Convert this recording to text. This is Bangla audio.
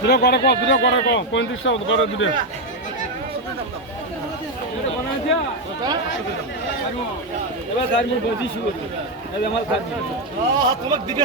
দুটো করে কো দুটো করে কো পঁয়ত্রিশশো করে দুটো তোমাকে দিকে